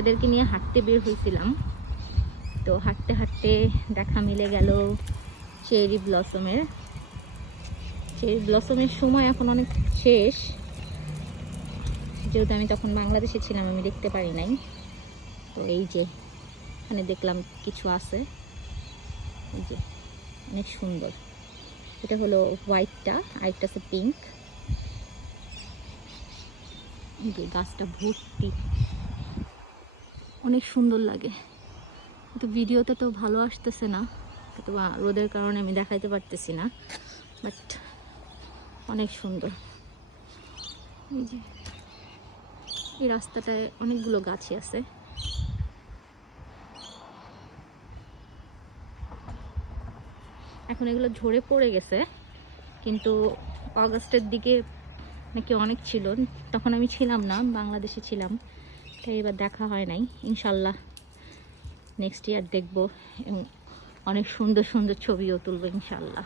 এদেরকে নিয়ে হাঁটতে বের হয়েছিলাম, তো হাঁটতে হাঁটতে দেখা মিলে গেল চেরি ব্লসমের। চেরি ব্লসমের সময় এখন অনেক শেষ, যেহেতু আমি তখন বাংলাদেশে ছিলাম আমি দেখতে পারি নাই। তো এই যে এখানে দেখলাম কিছু আছে, এই যে অনেক সুন্দর। এটা হলো হোয়াইটটা, আরেকটা আছে পিঙ্ক। এই যে গাছটা ভর্তি, অনেক সুন্দর লাগে। কিন্তু ভিডিওতে তো ভালো আসতেছে না, তো রোদের কারণে আমি দেখাইতে পারতেছি না, বাট অনেক সুন্দর। এই যে এই রাস্তাটায় অনেকগুলো গাছই আছে। এখন এগুলো ঝরে পড়ে গেছে, কিন্তু অগাস্টের দিকে নাকি অনেক ছিল, তখন আমি ছিলাম না, বাংলাদেশে ছিলাম, তাই এবার দেখা হয় নাই। ইনশাল্লাহ নেক্সট ইয়ার দেখবো এবং অনেক সুন্দর সুন্দর ছবিও তুলবো ইনশাল্লাহ।